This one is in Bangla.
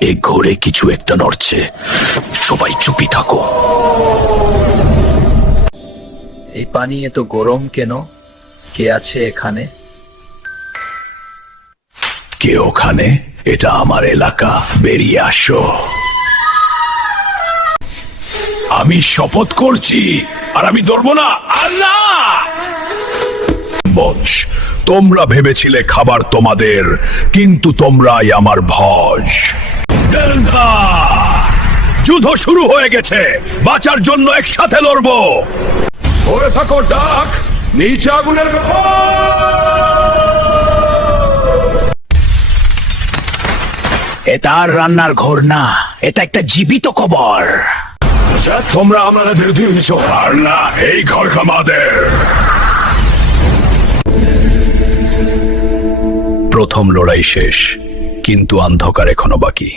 এ ঘরে কিছু একটা নড়ছে। সবাই চুপি থাকো। এই পানি এত গরম কেন? কে আছে এখানে? কে ওখানে? এটা আমার এলাকা। বেরিয়ে আসো। আমি শপথ করছি আর আমি ধরবো না। বংশ তোমরা ভেবেছিলে খাবার তোমাদের কিন্তু তোমরাই আমার ভজ! যুদ্ধ শুরু হয়ে গেছে। বাঁচার জন্য একসাথে লড়বো। ধরে থাকো ডাক। নিচে আগুনের এটা আর রান্নার ঘর না এটা একটা জীবিত কবর। আচ্ছা, তোমরা আমাদের বিরোধী হয়েছ। আর না এই ঘর আমাদের। প্রথম লড়াই শেষ কিন্তু অন্ধকার এখনও বাকি।